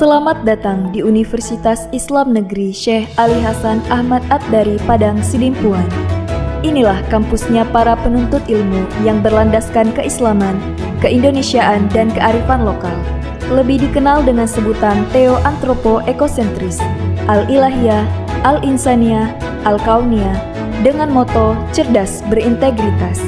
Selamat datang di Universitas Islam Negeri Syekh Ali Hasan Ahmad Ad-Dari Padang Sidimpuan. Inilah kampusnya para penuntut ilmu yang berlandaskan keislaman, keindonesiaan, dan kearifan lokal. Lebih dikenal dengan sebutan Theo-Antropo-Ekosentris, Al-Ilahiyah, Al-Insaniyah, Al-Kauniyah, dengan moto cerdas berintegritas.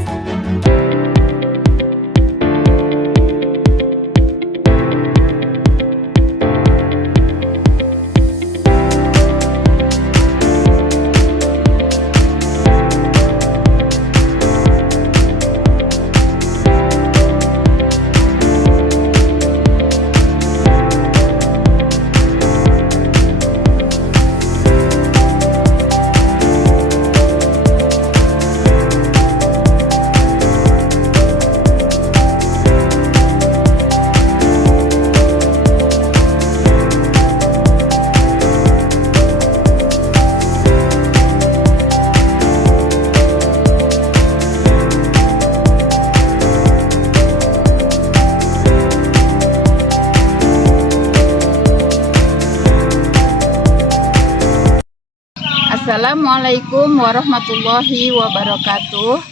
Assalamualaikum warahmatullahi wabarakatuh.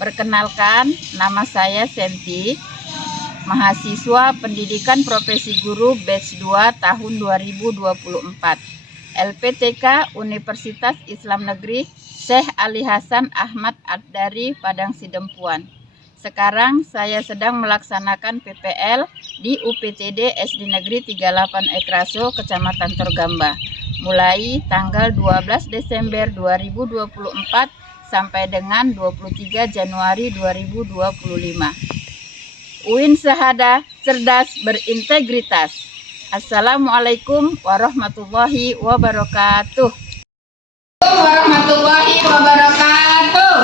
Perkenalkan, nama saya Senti, mahasiswa Pendidikan Profesi Guru Batch 2 tahun 2024, LPTK Universitas Islam Negeri Syekh Ali Hasan Ahmad Ad-Dari Padang Sidempuan. Sekarang saya sedang melaksanakan PPL di UPTD SD Negeri 38 Ekraso, Kecamatan Torgamba, mulai tanggal 12 Desember 2024 sampai dengan 23 Januari 2025. UIN Syahada Cerdas Berintegritas. Assalamualaikum warahmatullahi wabarakatuh. Warahmatullahi wabarakatuh.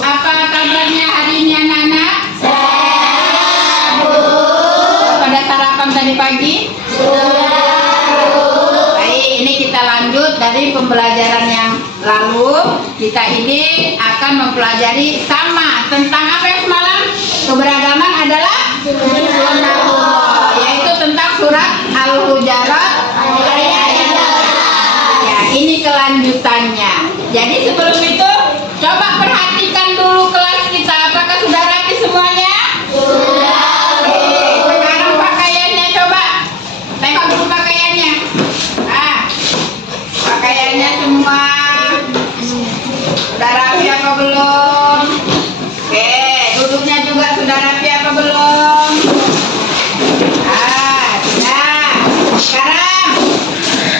Apa kabarnya hari ini anak-anak? Tadi pagi? Baik, ini kita lanjut dari pembelajaran yang lalu. Kita ini akan mempelajari sama tentang apa yang semalam? Keberagaman adalah yaitu tentang surat Al-Hujurat. Ya, ini kelanjutannya. Jadi sebelum itu coba perhatikan dulu kelas kita. Apakah sudah rapi semuanya? Sudah. Semua sudah rapi apa belum? Oke, duduknya juga sudah rapi apa belum? Sudah. Sekarang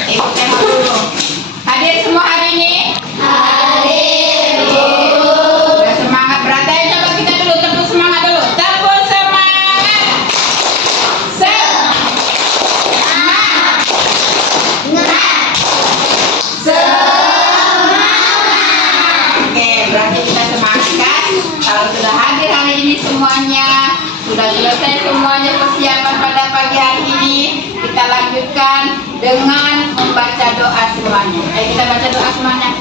ibu tengok dulu. Hadir semua hari ini? Hadir. Sudah semangat berarti. Coba kita dulu tepuk semangat dulu. Tepuk semangat. Kalau sudah hadir hari ini semuanya, sudah selesai semuanya persiapan pada pagi hari ini, kita lanjutkan dengan membaca doa semuanya. Ayo kita baca doa semuanya.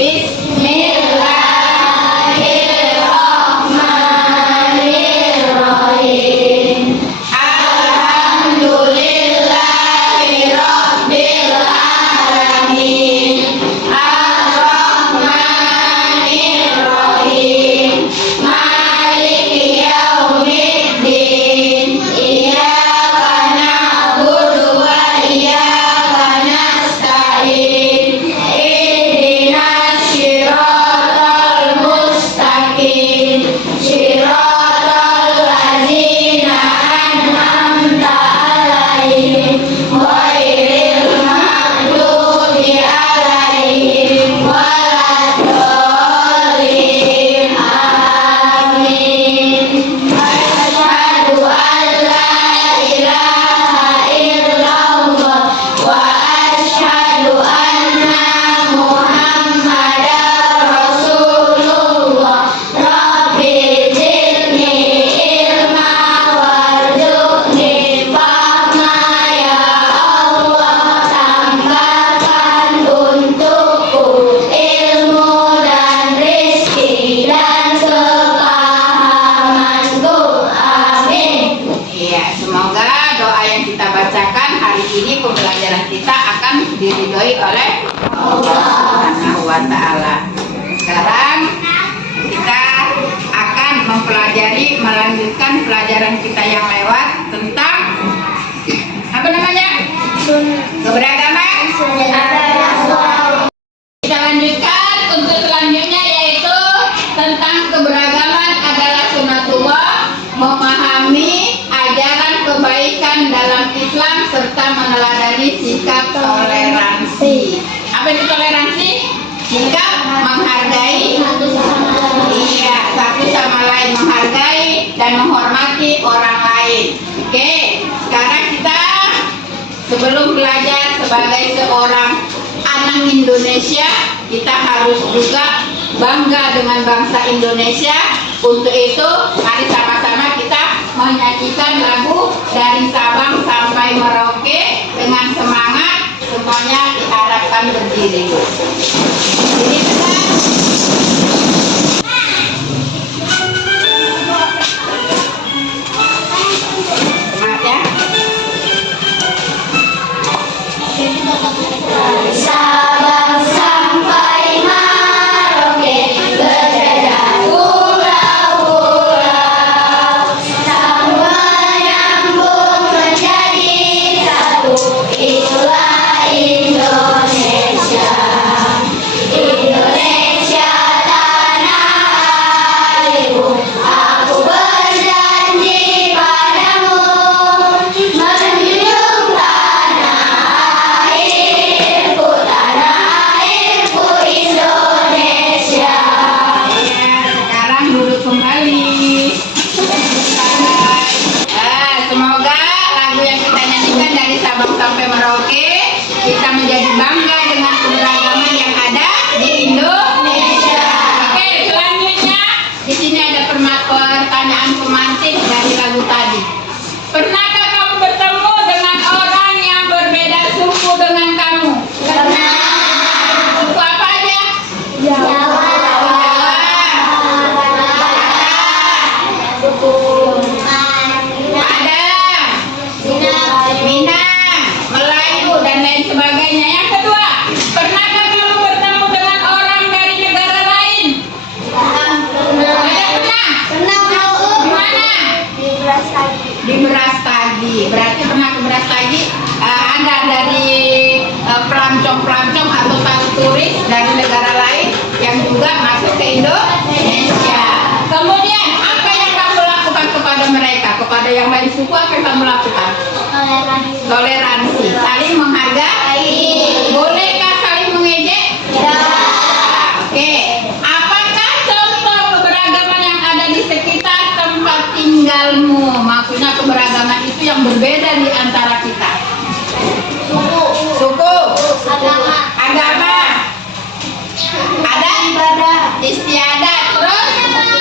Bismillahirrahmanirrahim. Alhamdulillahirabbil alamin. diridhoi oleh Allah Subhanahu wa Ta'ala. Sekarang kita akan melanjutkan pelajaran kita yang lewat tentang apa namanya? Keberagaman. Kita lanjutkan untuk selanjutnya, yaitu tentang keberagaman adalah sunatullah, memahami ajaran kebaikan dalam Islam serta meneladani sikap toleransi. Apa itu toleransi? Sikap menghargai, iya, satu sama lain, menghargai dan menghormati orang lain. Oke, sekarang kita sebelum belajar sebagai seorang anak Indonesia, kita harus juga bangga dengan bangsa Indonesia. Untuk itu, mari sama-sama kita menyanyikan lagu dari Sabang sampai Merauke dengan semangat. Semuanya diharapkan berdiri. Ini benar. Semangat ya. Sabang sampai Merauke berjajah pulau-pulau, semua menyambung menjadi satu. Itulah Indonesia, Indonesia tanah airku. Aku berjanji padamu menjunjung tanah airku Indonesia. Ya, sekarang duduk kembali. Semoga lagu yang kita nyanyikan dari Sabang sampai Merauke, kita menjadi bangga dengan keberagaman yang ada di Indonesia. Oke, selanjutnya di sini ada pertanyaan pemantik dari lagu tadi. Pernahkah kamu bertemu dengan orang yang berbeda suku dengan kamu? Pernah. Suku apa aja? Jawa, Padang, Minang, Melayu, dan lain sebagainya. Yang kedua, pernahkah kamu bertemu dengan orang dari negara lain? Ada pernah? Di mana? Di Brastagi. Berarti pernah ke Brastagi. Ada dari pelancong-pelancong atau turis dari negara lain yang juga masuk ke Indonesia. Kemudian, apa yang kamu lakukan kepada mereka? Kepada yang lain suku, apa yang kamu lakukan? Toleransi, saling menghargai. Bolehkah saling mengejek? Ya. Oke. Apakah contoh keberagaman yang ada di sekitar tempat tinggalmu? Maksudnya keberagaman itu yang berbeda di antara kita. Suku, agama, adat, istiadat, terus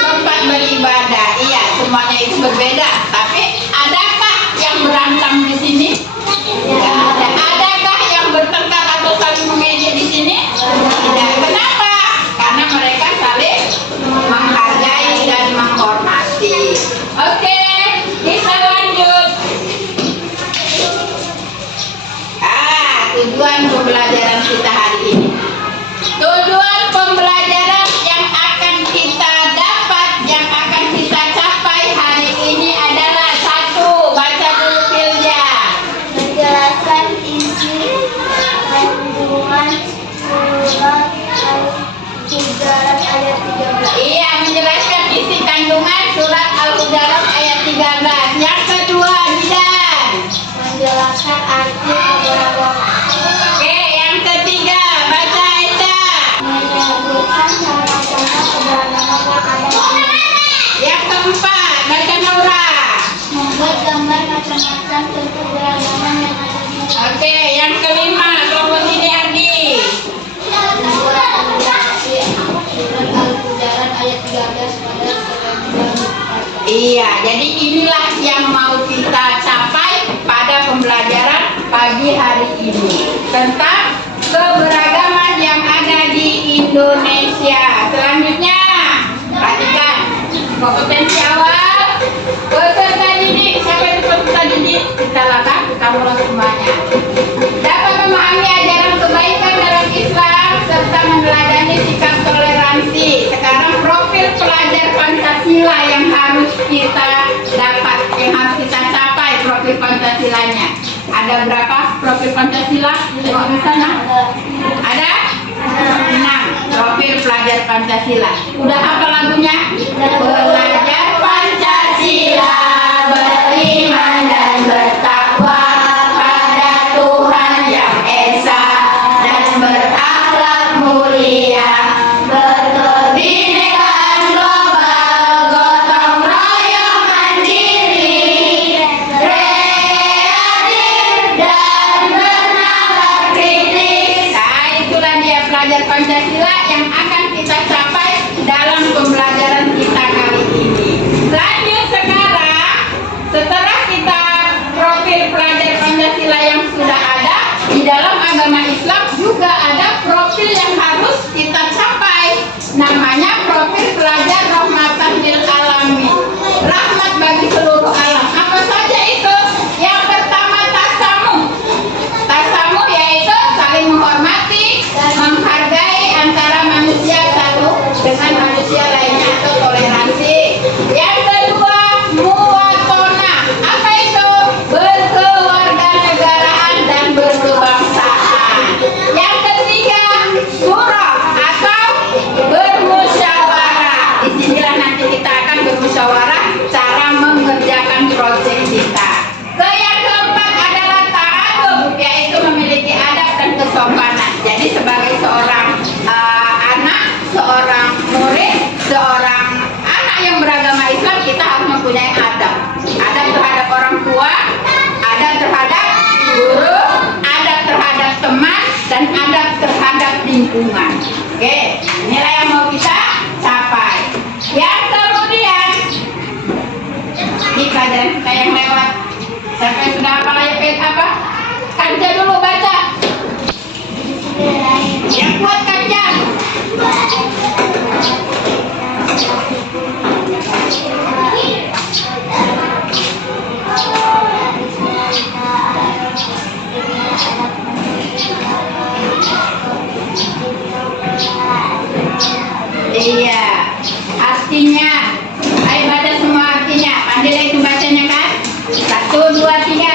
tempat beribadah. Iya, semuanya itu berbeda. Tapi adakah yang berantem di sini? Tidak ada. Adakah yang bertengkar atau saling mengejek di sini? Tidak. Kenapa? Karena mereka saling menghargai dan menghormati. Oke, kita lanjut. Tujuan pembelajaran kita hari ini. Tujuan pembelajaran yang akan kita dapat, yang akan kita capai hari ini adalah satu, baca dulu Filja. Menjelaskan isi kandungan surat Al-Hujurat ayat 13. Iya, menjelaskan isi kandungan surat Al-Hujurat ayat 13. Yang kedua, Bidan. Menjelaskan arti keberagaman. Oke, yang ketiga, baca Aisyah. Menyebutkan sama-sama keberagaman yang ada di Yang keempat, baca Naura. membuat gambar macam-macam tentang keberagaman yang ada di Oke, yang kelima, kelompok ini Ardi. surat Al-Hujurat ayat 13 pada surat. Iya, jadi inilah yang mau kita capai pada pembelajaran pagi hari ini tentang keberagaman yang ada di Indonesia. Selanjutnya, perhatikan kompetensi awal, peserta didik. Siapa itu peserta didik? Kita lakukan, kita mulai semuanya. Dapat memahami memahami ajaran kebaikan dalam Islam, serta meneladani sikap toleransi. Sekarang profil pelajar Pancasila yang harus kita dapat, yang harus kita capai profil Pancasilanya. Ada berapa profil Pancasila? Tengok di sana. Ada 6 profil pelajar Pancasila. Udah apa lagunya? Pelajar Pancasila beriman dan bertakwa pada Tuhan yang Esa dan berakhlak mulia, berkebinekaan global, gotong royong mandiri, kreatif dan bernalar kritis. Nah, itulah dia pelajar Pancasila yang akan kita capai dalam pembelajaran kita kali ini. Lanjut sekarang, setelah kita profil pelajar Pancasila yang sudah ada, di dalam agama Islam juga ada profil yang harus kita capai. Namanya profil pelajar rahmatan lil alamin. Rahmat bagi seluruh alam. Apa saja itu? Yang pertama tasamuh. Tasamuh yaitu saling menghormati, menghargai antara manusia satu dengan manusia lainnya atau toleransi. Yang kedua, muwatonah. Apa itu? Berkewarganegaraan dan berkebangsaan. Yang ketiga, surah atau bermusyawarah. Disinilah nanti kita akan bermusyawarah cara mengerjakan proyek kita. Yang keempat adalah ta'adub, yaitu memiliki adab dan kesopanan. Jadi sebagai seorang anak, seorang murid, seorang anak yang beragama Islam, kita harus mempunyai adab. Adab terhadap orang tua, adab terhadap guru, adab terhadap teman, dan adab terhadap lingkungan. Oke, inilah yang mau kita capai. Yang kemudian di pelajaran kita yang lewat, siapa yang sudah hafal ayat apa? Kanja dulu baca. Yang kuat Kanja. Iya, artinya. Ayo baca semua artinya. Pandai itu bacanya kan? 1, 2, 3.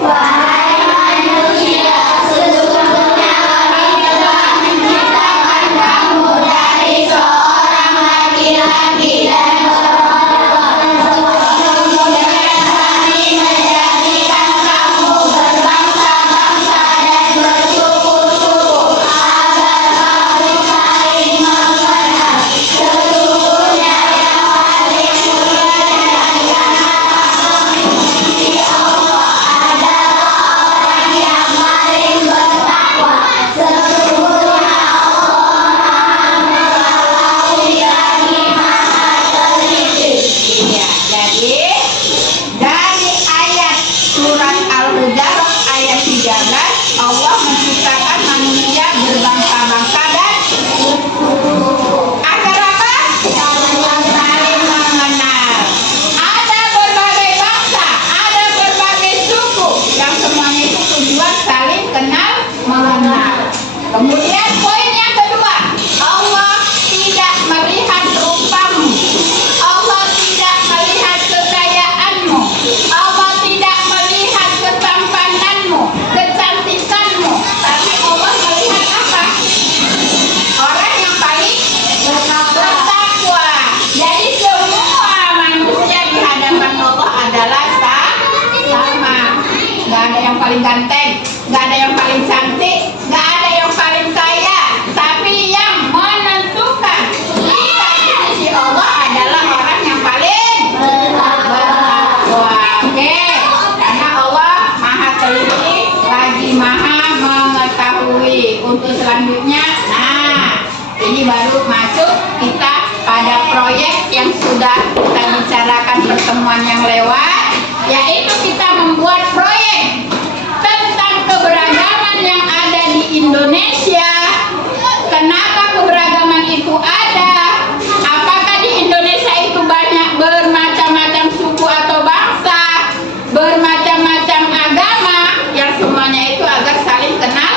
Wahai manusia, sesungguhnya kami telah menciptakan kamu dari seorang laki-laki dan seorang perempuan. Kemudian kami menjadikan kamu berbangsa-bangsa dan bersuku-suku agar kamu saling mengenal. Sesungguhnya yang paling mulia dan yang di Allah adalah orang yang paling bertakwa. Sesungguhnya Allah Maha mengetahui lagi Maha teliti. Iya, jadi dari ayat surat Al-Hujurat ayat 13, Allah menciptakan manusia berbangsa-bangsa dan agar apa? Saling mengenal. Ada berbagai bangsa, ada berbagai suku, yang semuanya itu tujuan saling kenal mengenal. Kemudian poin yang kedua, Allah tidak melihat rupamu, Allah tidak melihat kekayaanmu, Allah tidak melihat ketampananmu, kecantikanmu, tapi Allah melihat apa? Orang yang paling bertakwa. Jadi semua manusia di hadapan Allah adalah sama. Gak ada yang paling ganteng, gak ada yang paling cantik, gak ada yang paling kaya, tapi yang menentukan kita di sisi Allah adalah orang yang paling bertakwa. Oke, karena Allah Maha teliti lagi Maha mengetahui. Untuk selanjutnya, nah ini baru masuk kita pada proyek yang sudah kita bicarakan pertemuan yang lewat, yaitu kita membuat proyek tentang keberagaman yang ada di Indonesia. Kenapa keberagaman itu ada? Apakah di Indonesia itu banyak bermacam-macam suku atau bangsa, bermacam-macam agama, yang semuanya itu agar saling kenal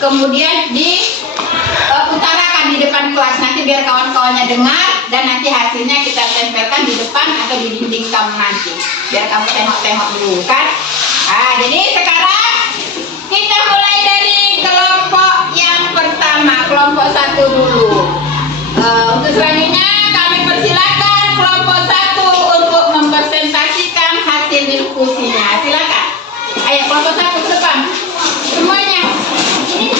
kemudian diutarakan di depan kelas nanti biar kawan-kawannya dengar, dan nanti hasilnya kita tempelkan di depan atau di dinding kamu nanti biar kamu tengok-tengok dulu kan. Nah, jadi sekarang kita mulai dari kelompok yang pertama, kelompok 1 dulu. Untuk selanjutnya kami persilakan kelompok 1 untuk mempresentasikan hasil diskusinya. Silakan. Ayo kelompok 1 ke depan. Semuanya. Ini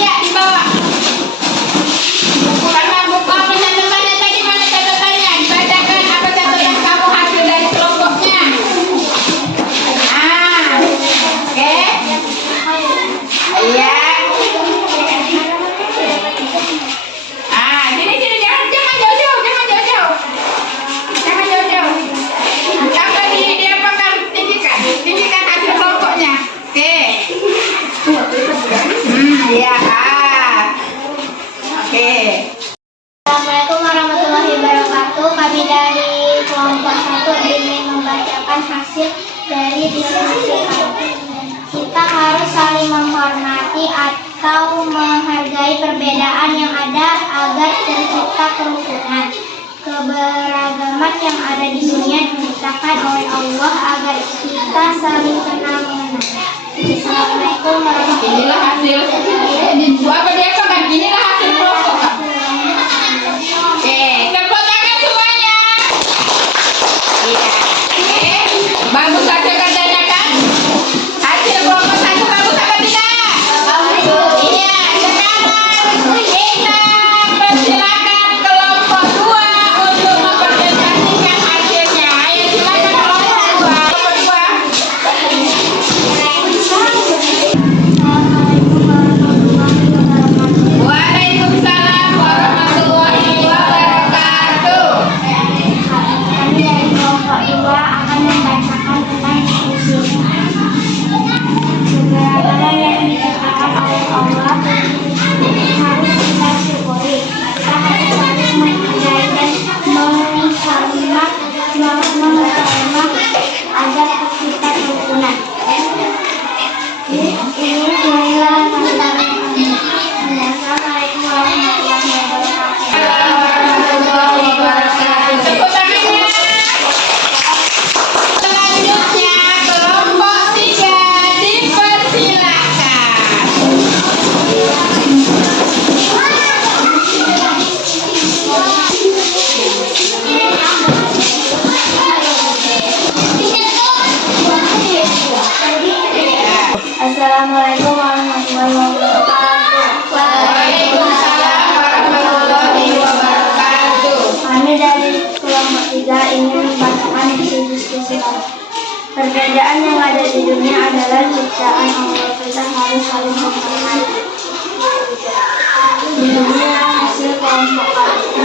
ya di bawah. Karena buku apa catatannya tadi, mana catatannya? Dibacakan apa catatan kamu hasil dari kelompoknya. Oke. Iya. Sini jangan jauh-jauh. Jangan jauh-jauh. Coba diapakan, tinggikan hasil kelompoknya. Oke. Iya. Oke. Assalamualaikum warahmatullahi wabarakatuh. Kami dari kelompok 1 ingin membacakan hasil dari diskusi kami. Kita harus saling menghormati atau menghargai perbedaan yang ada agar tercipta kerukunan. Keberagaman yang ada di dunia diciptakan oleh Allah agar kita saling kenal mengenal. Assalamualaikum warahmatullahi Inilah hasil. Apa dia kan? Inilah hasil kelompok. Oke, tepuk tangan semuanya. Iya. Oke, bagus saja kerjanya kan? Hasil kelompok 1 bagus apa tidak? Iya, sekarang kita persilakan kelompok 2 untuk mempresentasikan hasilnya. Ayo silakan kelompok 2. Kelompok 2. Waalaikumsalam warahmatullahi wabarakatuh. Kami dari kelompok 2 akan membacakan tentang diskusi. Keberagaman yang diciptakan oleh Allah harus kita syukuri. Kita harus saling menghargai dan menghormat agar tercipta kerukunan. Ini adalah tantangan kami. Assalamualaikum warahmatullahi wabarakatuh. Warahmatullahi wabarakatuh. Tepuk tangannya. Selanjutnya kelompok 3 dipersilakan. Assalamualaikum warahmatullahi wabarakatuh. Waalaikumsalam warahmatullahi wabarakatuh. Kami dari kelompok 3 ingin membacakan diskusi kami. Perbedaan yang ada di dunia adalah ciptaan Allah. Kita harus saling menghormati. Inilah hasil kelompok kami.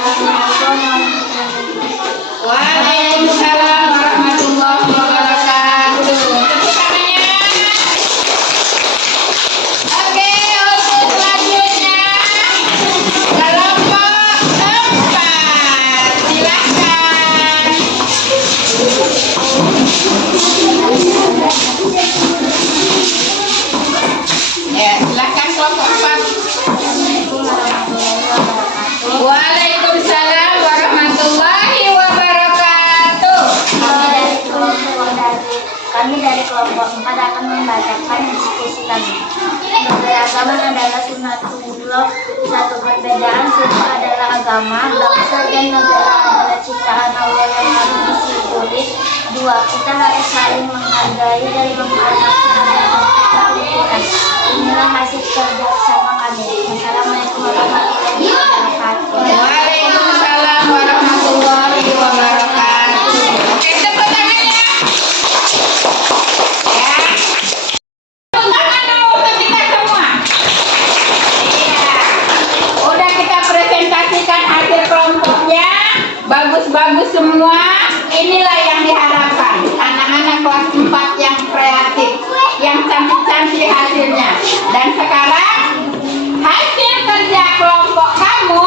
Assalamualaikum warahmatullahi wabarakatuh. Waalaikumsalam warahmatullahi wabarakatuh. Tepuk tangannya. Oke, untuk selanjutnya kelompok 4. Silakan. Ya, silakan kelompok 4. Waalaikumsalam warahmatullahi wabarakatuh. Kami dari kelompok 4 akan membacakan diskusi kami. Keberagaman adalah sunatullah. Satu, perbedaan suku adalah agama, bangsa dan negara adalah ciptaan Allah yang harus disyukuri. 2, kita harus saling menghargai dan menghormati agar kita kerukunan. Inilah hasil kerja sama kami. Assalamualaikum warahmatullahi wabarakatuh. Waalaikumsalam warahmatullahi wabarakatuh. Oke, tepuk tangannya. Ya. Tepuk tangan dulu untuk kita semua. Iya. Udah kita presentasikan hasil kelompoknya. Bagus-bagus semua. Inilah yang diharapkan. Anak-anak kelas 4 yang kreatif, yang cantik-cantik hasilnya. Dan sekarang hasil kerja kelompok kamu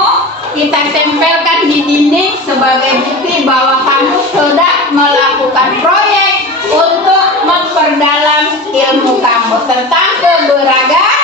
kita tempelkan di dinding sebagai bukti bahwa kamu sudah melakukan proyek untuk memperdalam ilmu kamu tentang keberagaman.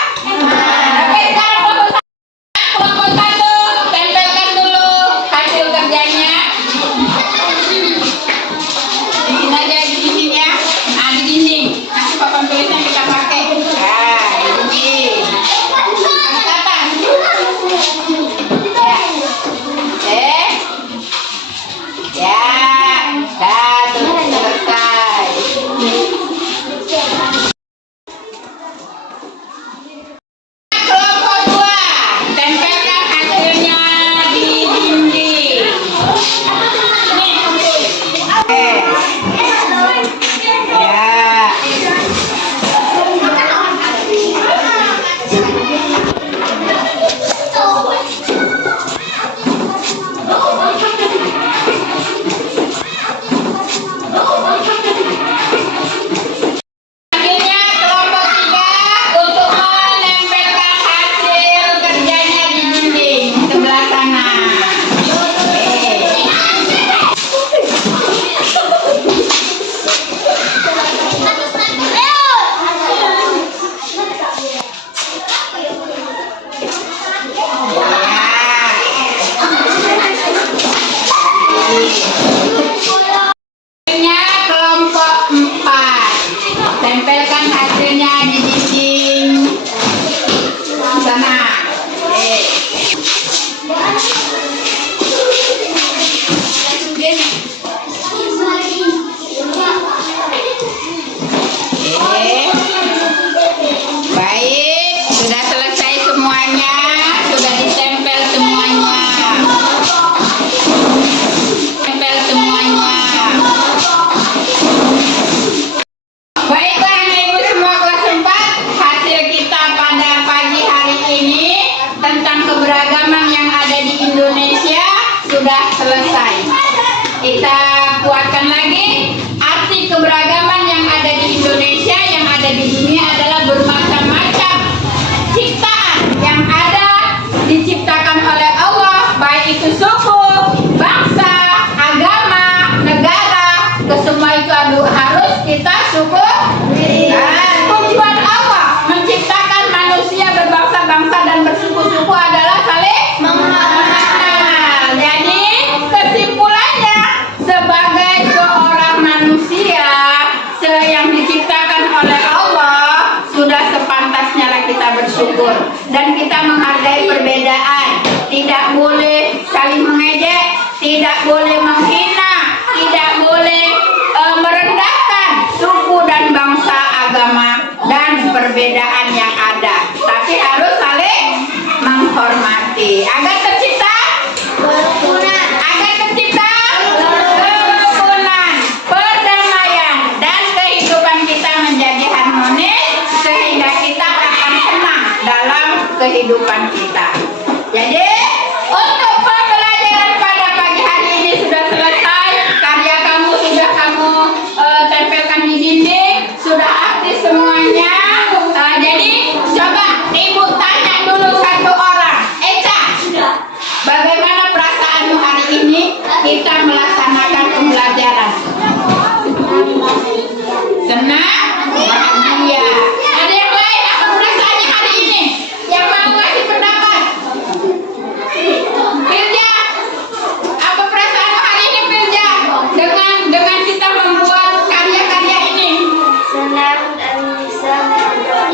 sudah selesai. Kita kuatkan lagi arti keberagaman yang ada di Indonesia, yang ada di dunia adalah bermacam-macam ciptaan yang ada diciptakan oleh Allah, baik itu suku, bangsa, agama, negara, kesemua itu harus kita syukuri. Tujuan Allah menciptakan manusia berbangsa-bangsa dan bersuku-suku adalah saling mengenal. Jadi kesimpulannya, sebagai seorang manusia yang diciptakan oleh Allah, sudah sepantasnya lah kita bersyukur dan kita menghargai perbedaan. Tidak boleh saling mengejek, tidak boleh menghina, tidak boleh merendahkan suku dan bangsa, agama dan perbedaan yang ada, tapi harus saling menghormati agar tercipta kerukunan, perdamaian, dan kehidupan kita menjadi harmonis sehingga kita akan senang dalam kehidupan kita. Jadi untuk pembelajaran pada pagi hari ini sudah selesai. Karya kamu sudah kamu tempelkan di dinding, sudah aktif semuanya. Jadi coba ibu tanya dulu satu orang, Eca, bagaimana perasaanmu hari ini kita melaksanakan pembelajaran? Senang, bahagia. Ada yang lain apa perasaannya hari ini? Yang mau ngasih pendapat? Firja, apa perasaanmu hari ini, Firja? Dengan kita membuat karya-karya ini? Senang dan bisa membuat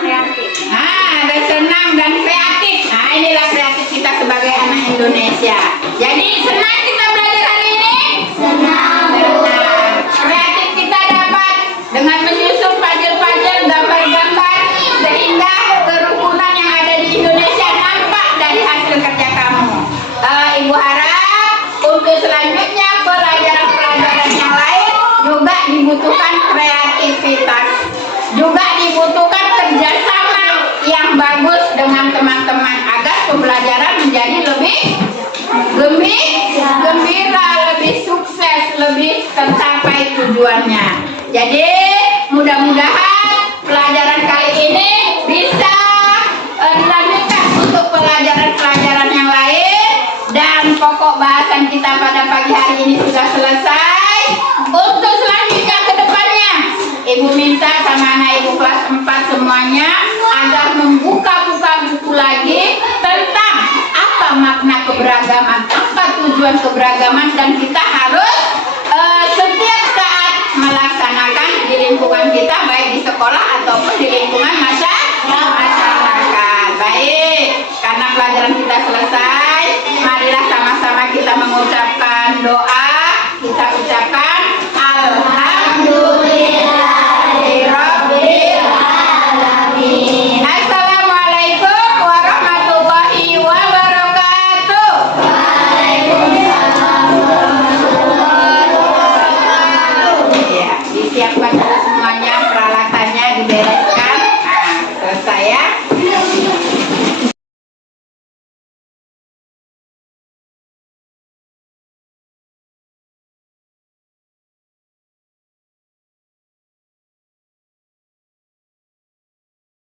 kreatif. Ada senang dan kreatif. Nah, inilah kreatif kita sebagai anak Indonesia. Jadi senang kita belajar hari ini? Senang. Kreatif kita dapat dengan menyusun puzzle-puzzle, gambar-gambar, sehingga kerukunan yang ada di Indonesia nampak dari hasil kerja kamu. Ibu harap untuk selanjutnya pelajaran-pelajaran yang lain juga dibutuhkan kreativitas, juga dibutuhkan kerjasama yang bagus dengan teman-teman agar pembelajaran menjadi lebih gembira, lebih sukses, lebih tercapai tujuannya. Jadi mudah-mudahan pelajaran kali ini bisa dilanjutkan untuk pelajaran-pelajaran yang lain, dan pokok bahasan kita pada pagi hari ini sudah selesai. Untuk selanjutnya ke depannya, Ibu minta sama anak Ibu kelas 4 semuanya agar membuka-buka buku lagi tentang apa makna keberagaman, apa tujuan keberagaman, dan kita harus setiap saat melaksanakan di lingkungan kita, baik di sekolah ataupun di lingkungan masyarakat. Baik, karena pelajaran kita selesai, marilah sama-sama kita mengucapkan doa. Kita ucapkan